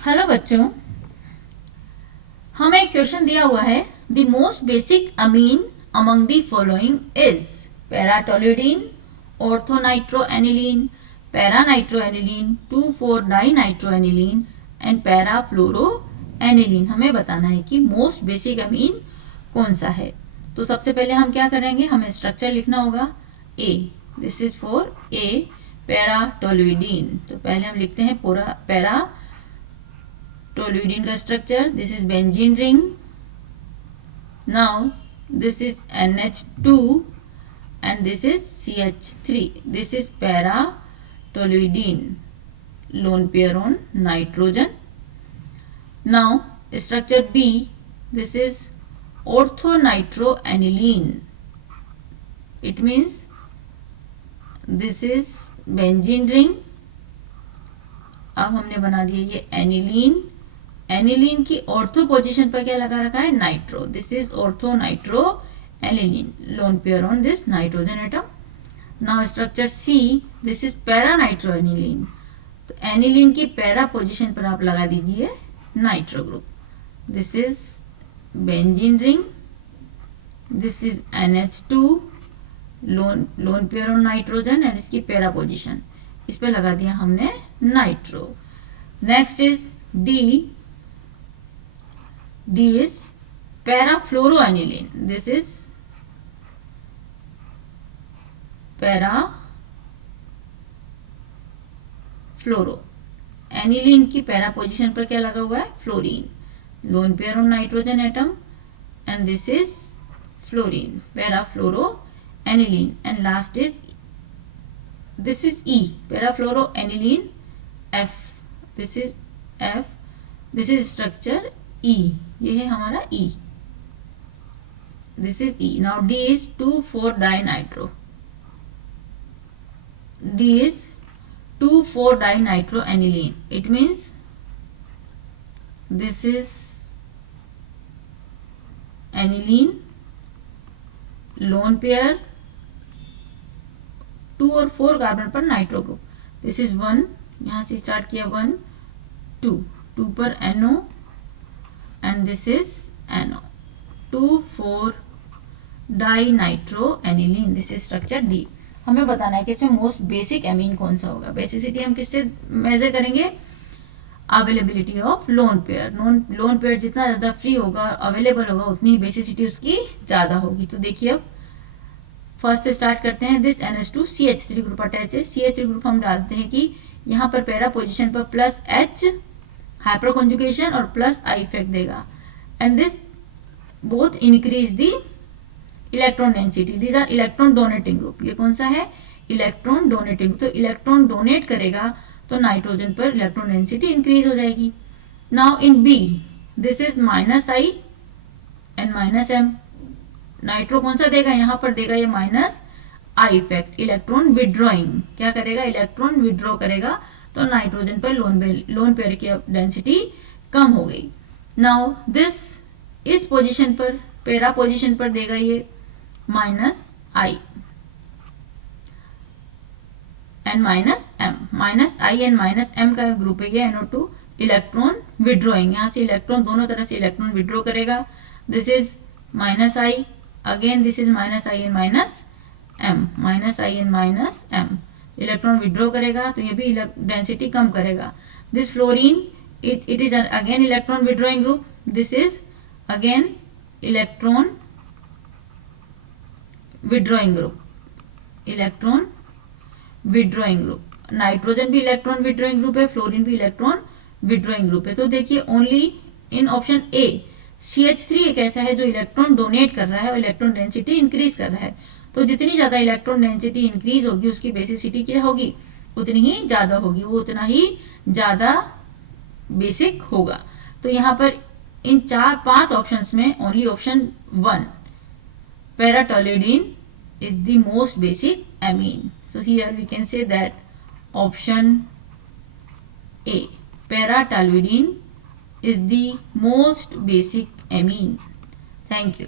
Hello बच्चों, हमें एक क्वेश्चन दिया हुआ है the most basic amine among the following is paratoluidine, orthonitroaniline, paranitroaniline, 2,4-डाइनाइट्रोएनिलीन एंड पैराफ्लोरोएनिलीन। हमें बताना है कि मोस्ट बेसिक अमीन कौन सा है। तो सबसे पहले हम क्या करेंगे, हमें स्ट्रक्चर लिखना होगा। ए, दिस इज फॉर ए, पैराटोल्यूडीन। तो पहले हम लिखते हैं पैरा toluidine का structure. This is benzene ring. Now this is NH2 and this is CH3. This is para toluidine, lone pair on nitrogen. Now structure B, this is orthonitroaniline. It means this is benzene ring. अब हमने बना दिया ये aniline. Aniline की ortho position पर क्या लगा रखा है, nitro. This is ortho nitro aniline, lone pair on this nitrogen atom. Now structure C, this is para nitro aniline. तो एनिलीन की पैरा पोजीशन पर आप लगा दीजिए nitro group. This is benzene ring. This is NH2, lone pair on nitrogen and इसकी para position, इस पे लगा दिया हमने nitro. Next is D. D is parafluoroaniline. This is parafluoro. Aniline की पैरा पोजीशन पर क्या लगा हुआ है, fluorine, lone pair on nitrogen atom and this is fluorine, parafluoroaniline. And last is this is E, parafluoroaniline F. This is F. This is structure E. ये है हमारा E. This is E. Now D is 2,4-dinitro. D is 2,4-dinitroaniline. It means this is aniline, lone pair, 2 और 4 carbon पर nitro group. This is 1, यहाँ से start किया 1 2 पर NO and this is NO, 2,4-डाइनाइट्रोएनिलीन। This is structure D. हमें बताना है कि इसमें मोस्ट बेसिक एमीन कौन सा होगा। बेसिसिटी हम किससे मेजर करेंगे, availability of lone pair. Lone pair जितना ज्यादा फ्री होगा और अवेलेबल होगा उतनी बेसिसिटी उसकी ज्यादा होगी। तो देखिए अब फर्स्ट से स्टार्ट करते हैं। This NH2 CH3 group attach है। CH3 ग्रुप हम डालते हैं कि यहाँ पर पैरा पोजीशन पर +H हाइपर कॉन्जुगेशन और +I इफेक्ट देगा and this both increase the electron density. These are electron donating group. ये कौन सा है, इलेक्ट्रॉन डोनेटिंग। तो इलेक्ट्रॉन डोनेट करेगा तो नाइट्रोजन पर इलेक्ट्रॉन डेंसिटी इंक्रीज हो जाएगी। Now in B, this is -I and -M। Nitro कौन सा देगा, यहाँ पर देगा ये -I इफेक्ट, इलेक्ट्रॉन विड्रॉइंग। क्या करेगा, इलेक्ट्रॉन विड्रॉ करेगा तो नाइट्रोजन पर लोन पेयर की डेंसिटी कम हो गई। नाउ दिस इस पोजीशन पर, पैरा पोजीशन पर देगा ये -I and -M। -I and -M का ग्रुप है ये NO2, इलेक्ट्रॉन विड्रॉइंग। यहाँ से इलेक्ट्रॉन दोनों तरह से इलेक्ट्रॉन विड्रॉ करेगा। This is -I, again this is -I and -M, -I and -M, electron withdraw करेगा तो ये भी डेंसिटी कम करेगा। This fluorine, it is again electron withdrawing group. This is again electron withdrawing group, electron withdrawing group. Nitrogen भी electron withdrawing group है, fluorine भी electron withdrawing group है। तो देखिए only in option A CH3 एक ऐसा है जो इलेक्ट्रॉन डोनेट कर रहा है और इलेक्ट्रॉन डेंसिटी इंक्रीज कर रहा है। तो जितनी ज्यादा इलेक्ट्रॉन डेंसिटी इंक्रीज होगी उसकी बेसिसिटी क्या होगी, उतनी ही ज्यादा होगी, वो उतना ही ज्यादा बेसिक होगा। तो यहाँ पर इन 4-5 ऑप्शंस में only option 1, paratoluidine, is the most basic amine. So here we can say that option A, paratoluidine, is the most basic amine. Thank you.